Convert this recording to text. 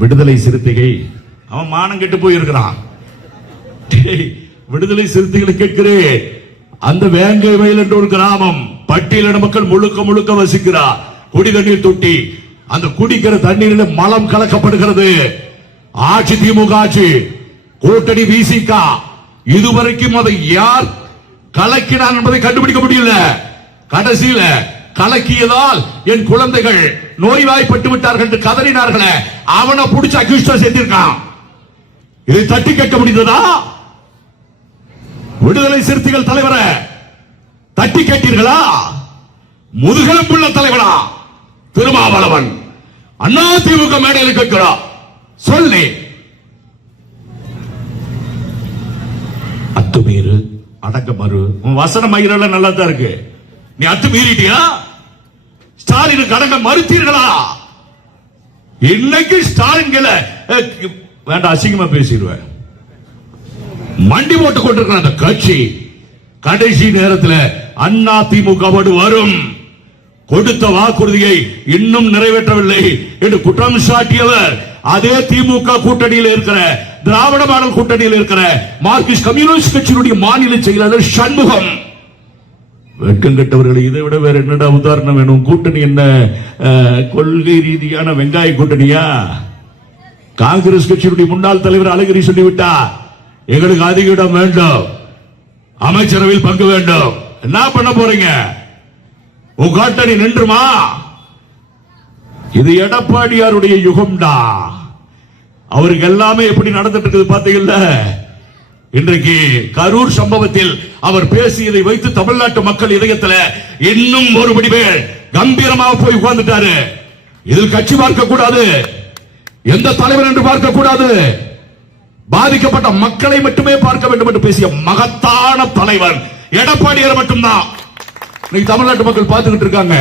விடுதலை சிறுத்தைகள் அவன் மானம் கெட்டு போயிருக்கிறான். விடுதலை சிறுத்தைகளை கேட்கிறேன். அந்த வேங்கை வயல் என்ற ஒரு கிராமம் பட்டியலின மக்கள் முழுக்க முழுக்க வசிக்கிறார். குடி தண்ணீர் தொட்டி, அந்த குடிக்கிற தண்ணீரில் மலம் கலக்கப்படுகிறது. ஆட்சி திமுக ஆட்சி, கூட்டணி விசிக, இதுவரைக்கும் அதை யார் கலக்கினார் என்பதை கண்டுபிடிக்க முடியல. கடைசியில கலக்கியதால் என் குழந்தைகள் நோய்வாய்ப்பட்டு விட்டார்கள் என்று கதறினார்களே, அவனை பிடிச்ச அக்யூஸ்டா சேர்த்திருக்கான். இதை தட்டி கேட்க முடிந்ததா? விடுதலை சிறுத்தைகள் தலைவரை தட்டி கேட்டீர்களா? முதுகெலும்புள்ள தலைவரா திருமாவளவன் அண்ணா திமுக மேடையில் கேட்கிறார். சொல்லி அத்துமீறு அடக்க மறு. உன் வசன மயிரெல்லாம் நல்லா தான் இருக்கு. நீ அத்துமீறிட்டியா? ஸ்டாலினுக்கு அடங்க மறுத்தீர்களா? இன்னைக்கு ஸ்டாலின் வேண்டாம், அசிங்கமா பேசிடுவேன். மண்டி போட்டுக் கொண்டிருக்கிற அந்த கட்சி கடைசி நேரத்தில் அண்ணா திமுகவோடு வரும். கொடுத்த வாக்குறுதியை இன்னும் நிறைவேற்றவில்லை என்று குற்றம் சாட்டியவர் அதே திமுக கூட்டணியில் இருக்கிற திராவிட மாடல் கூட்டணியில் இருக்கிற மார்க்சிஸ்ட் கம்யூனிஸ்ட் கட்சியினுடைய மாநில செயலாளர் சண்முகம். வெட்கம் கெட்டவர்களை இதை விட வேற என்னடா உதாரணம் வேணும்? கூட்டணி என்ன கொள்கை ரீதியான வெங்காய கூட்டணியா? காங்கிரஸ் கட்சியினுடைய முன்னாள் தலைவர் அழகிரி சொல்லிவிட்டார், எங்களுக்கு அதிக இடம் வேண்டும், அமைச்சரவையில் பங்கு வேண்டும். என்ன பண்ண போறீங்க? உன் கூட்டணி நின்றுமா? இது எடப்பாடியாருடைய யுகம்டா. அவருக்கு எல்லாமே எப்படி நடந்துட்டு இருக்குது பாத்தீங்கல்ல. இன்றைக்கு கரூர் சம்பவத்தில் அவர் பேசியதை வைத்து தமிழ்நாட்டு மக்கள் இதயத்தில் இன்னும் ஒருபடி பேர் கம்பீரமாக போய் உட்கார்ந்துட்டாரு. இதில் கட்சி பார்க்க கூடாது, எந்த தலைவர் என்று பார்க்க கூடாது, பாதிக்கப்பட்ட மக்களை மட்டுமே பார்க்க வேண்டும் என்று பேசிய மகத்தான தலைவர் எடப்பாடியார் மட்டும்தான் இன்னைக்கு தமிழ்நாட்டு மக்கள் பார்த்துக்கிட்டு இருக்காங்க.